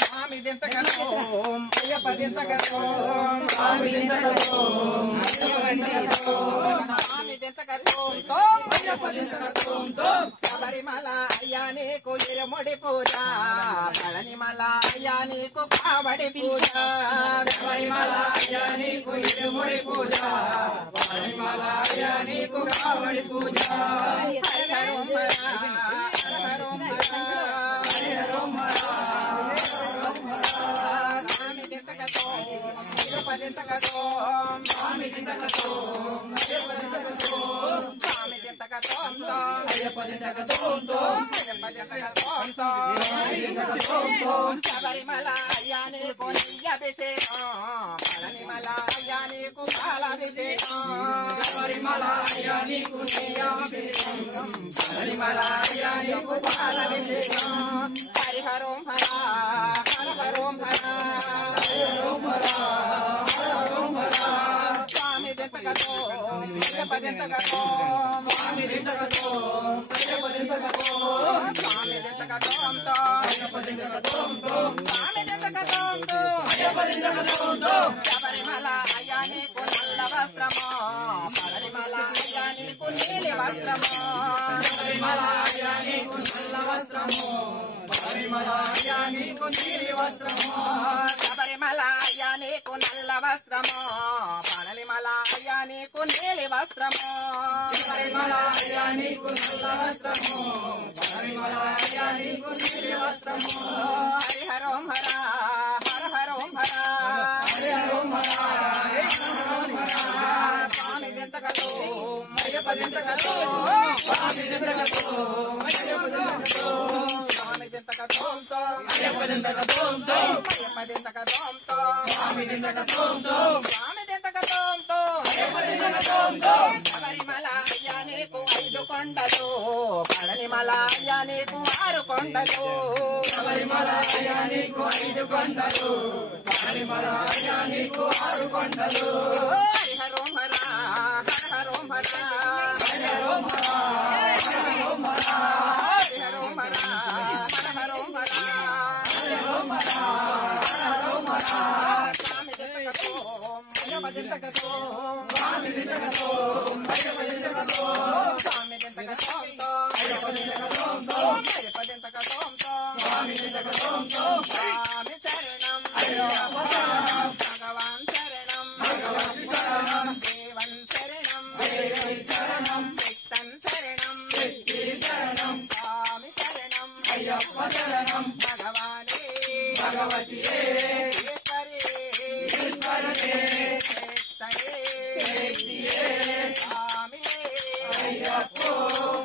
స్వామి దింతకతో అయ్యప్ప దింతకతో స్వామి దింతకతో అయ్యప్ప దింతకతో శబరిమల అయ్యా నీకు ఇరుముడి పూజ పళనిమల అయ్యా నీకు కావడి పూజ శబరిమల అయ్యా నీకు ఇరుముడి పూజ పళనిమల అయ్యా నీకు కావడి పూజ హరిహరం హరిహరం హరిహరం స్వామి దింతకతో అయ్యప్ప దింతకతో స్వామి దింతకతో స్వామి దింతకతో అయ్యప్ప దింతకతో అయ్యప్ప దింతకతో శబరిమల అయ్యా నీకు నెయ్యభిషేకం పళనిమల అయ్యా నీకు పాలాభిషేకం శబరిమల అయ్యా నీకు నెయ్యభిషేకం పళనిమల అయ్యా నీకు పాలాభిషేకం హరిహరం హర హరహరం హర హరిహరం హర హరహరం హర స్వామి దింతకతో అయ్యప్ప దింతకతో స్వామి దింతకతో అయ్యప్ప దింతకతో స్వామి దింతకతో అయ్యప్ప దింతకతో స్వామి దింతకతో అయ్యప్ప దింతకతో శబరిమల అయ్యా నీకు నల్ల వస్త్రము పళనిమల అయ్యా నీకు నీలి వస్త్రము శబరిమల అయ్యా నీకు నల్ల వస్త్రము పళనిమల అయ్యా నీకు నీలి వస్త్రము శబరిమల అయ్యా నీకు నల్ల వస్త్రము పళనిమల అయ్యా నీకు నీలి వస్త్రము శబరిమల అయ్యా నీకు నల్ల వస్త్రము పళనిమల అయ్యా నీకు నీలి వస్త్రము హరిహరం హర హరహరం హర హరిహరం హర హరిహరం హర స్వామి దింతకతో అయ్యప్ప దింతకతో స్వామి దింతకతో అయ్యప్ప దింతకతో స్వామి దింతకతో అయ్యప్ప దింతకతో అయ్యప్ప దింతకతో స్వామి దింతకతో స్వామి దింతకతో అయ్యప్ప దింతకతో శబరిమల అయ్యా నీకు 5 కొండలు పళనిమల అయ్యా నీకు 6 కొండలు శబరిమల అయ్యా నీకు 5 కొండలు పళనిమల అయ్యా నీకు 6 కొండలు హరిహరం హర హరహరం హర హరిహరం హర హరిహరం హర హరిహరం హర హరహరం హర హరిహరం హర హరహరం హర స్వామి దింతకతో అయ్యప్ప దింతకతో స్వామి దింతకతో అయ్యప్ప దింతకతో స్వామి దింతకతో అయ్యప్ప దింతకతో అయ్యప్ప దింతకతో స్వామి దింతకతో స్వామి శరణం అయ్యప్ప శరణం భగవాన్ శరణం భగవతి శరణం దేవన్ శరణం దేవి శరణం శక్తన్ శరణం శక్తి శరణం స్వామి శరణం అయ్యప్ప శరణం భగవానే భగవతియే ఈశ్వరే ఈశ్వరనే శక్తయే శక్తియే స్వామియే అయ్యప్పో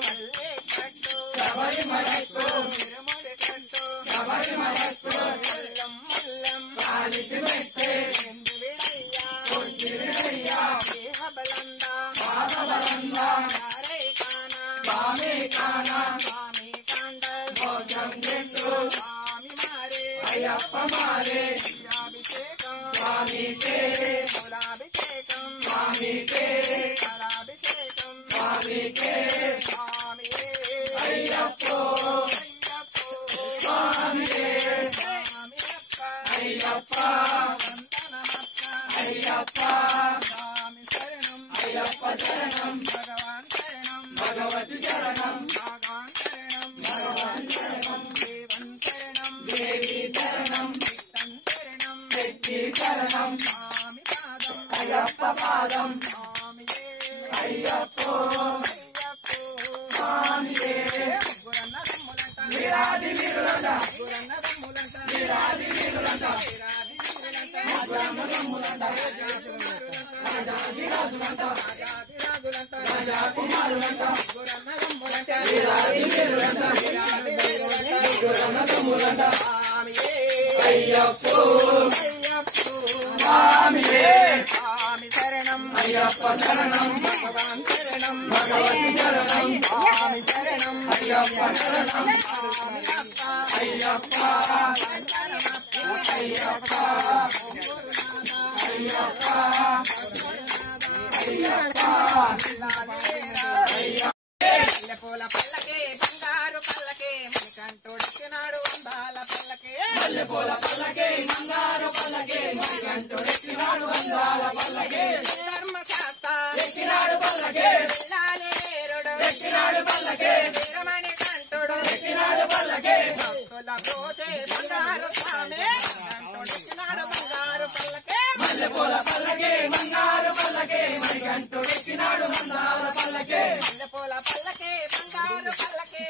మల్లె కట్టు శబరిమలకు తిరుముడి కట్టు శబరిమలకు ముల్లం ముల్లం కాలికి పెట్టే ఎందు విడయ్యా కొంచె విడయ్యా దేహబలంద పాదబలంద నారే కాన స్వామి కాన స్వామి కాండల్ భోజం చెట్టు స్వామి మారే అయ్యప్ప మారే అభిషేకం స్వామికే కులాభిషేకం స్వామికే కళాభిషేకం స్వామికే స్వామియే అయ్యప్పో అయ్యప్పో స్వామియే స్వామియప్ప అయ్యప్ప వందనమప్ప అయ్యప్ప స్వామి శరణం అయ్యప్ప శరణం భగవాన్ శరణం భగవతి శరణం భగవాన్ శరణం భగవాన్ శరణం దేవన్ శరణం దేవి శరణం శక్తన్ శరణం శక్తి శరణం స్వామి పాదం అయ్యప్ప పాదం స్వామియే అయ్యప్పో అయ్యప్పో స్వామియే గురన్న దమ్ములంట వీరాది వీరులంట గురన్న దమ్ములంట వీరాది వీరులంట వీరాది వీరులంట గురన్న దమ్ములంట రాజాది రాజులంట రాజాది రాజులంట రాజా కుమారులంట గురన్న దమ్ములంట వీరాది వీరులంట వీరాది వీరులంట గురన్న దమ్ములంట స్వామియే అయ్యప్పో అయ్యప్పో స్వామియే స్వామి శరణం అయ్యప్ప శరణం భగవాన్ శరణం భగవతి శరణం స్వామి శరణం అయ్యప్ప శరణం స్వామియప్ప అయ్యప్ప వందనమప్ప అయ్యప్ప అయ్యప్ప అయ్యప్ప అయ్యప్ప పూల పల్లకే బంగారు పల్లకే మణికంఠుడిచ్చినాడు ఎక్కినాడు అందాల పల్లకే మల్లెపూల పల్లకే బంగారు పల్లకే మణికంఠుడెక్కినాడు అందాల పల్లకే ధర్మశాస్త్ర ఎక్కినాడు పల్లకే వెళ్ళాలి వేరుడు ఎక్కినాడు పల్లకే వీరమణి కంఠుడు ఎక్కినాడు పల్లకే భక్తుల బ్రోతే బంగారు స్వామి ఎక్కినాడు బంగారు పల్లకే మల్లెపూల పల్లకే బంగారు పల్లకే మణికంఠుడెక్కినాడు అందాల పల్లకే మల్లెపూల పల్లకే బంగారు పల్లకే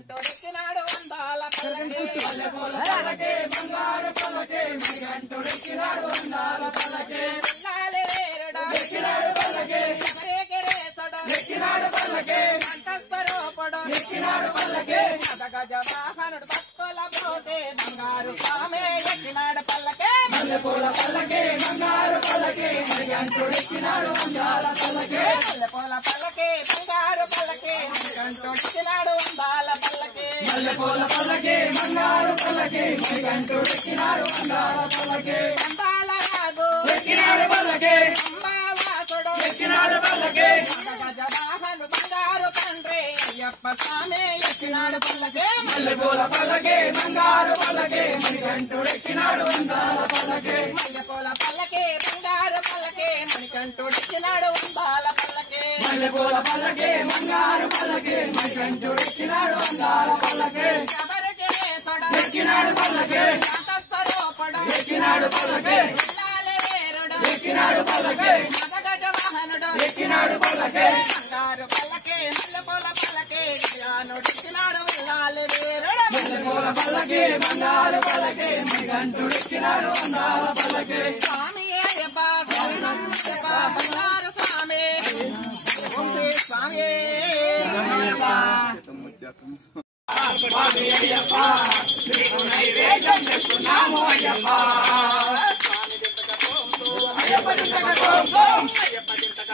మణికంఠుడెక్కినాడు అందాల పల్లకే మల్లెపూల పల్లకే బంగారు పల్లకే మణికంఠుడెక్కినాడు అందాల పల్లకే వెళ్ళాలి వేరుడు ఎక్కినాడు పల్లకే శబరిగిరీశుడు ఎక్కినాడు పల్లకే కంఠస్వరూపుడు ఎక్కినాడు పల్లకే గజ వాహనుడు భక్తుల బ్రోతే బంగారు స్వామి ఎక్కినాడు పల్లకే మల్లెపూల పల్లకే బంగారు పల్లకే మణికంఠుడెక్కినాడు అందాల పల్లకే మల్లెపూల పల్లకే బంగారు పల్లకే మణికంఠుడెక్కినాడు అందాల పల్లకే మల్లెపూల పల్లకే బంగారు పల్లకే మణికంఠుడెక్కినాడు అందాల పల్లకే అందాల రాగు ఎక్కినాడు పల్లకే అంబావాసుడు ఎక్కినాడు పల్లకే గజ వాహనుడు బంగారు తండ్రి అయ్యప్ప స్వామి ఎక్కినాడు పల్లకే మల్లెపూల పల్లకే బంగారు పల్లకే మణికంఠుడెక్కినాడు అందాల పల్లకే మల్లెపూల పల్లకే బంగారు పల్లకే మణికంఠుడెక్కినాడు అందాల పల్లకే మల్లెపూల పల్లకే బంగారు పల్లకే మణికంఠుడెక్కినాడు అందాల పల్లకే శబరిగిరీశుడు ఎక్కినాడు పల్లకే కంఠస్వరూపుడు ఎక్కినాడు పల్లకే వెళ్ళాలి వేరుడు ఎక్కినాడు పల్లకే గజ వాహనుడు ఎక్కినాడు పల్లకే బంగారు పల్లకే మల్లెపూల పల్లకే జ్ఞానుడెక్కినాడు వెళ్ళాలి వేరుడు మల్లెపూల పల్లకే బంగారు పల్లకే మణికంఠుడెక్కినాడు అందాల పల్లకే స్వామి అయ్యప్ప శరణం అయ్యప్ప బంగారు స్వామి ఓం శ్రీ స్వామి స్వామి అయ్యప్ప నీకు నైవేద్యం చేస్తున్నాము అయ్యప్ప స్వామి దింతక అయ్యప్ప దింతక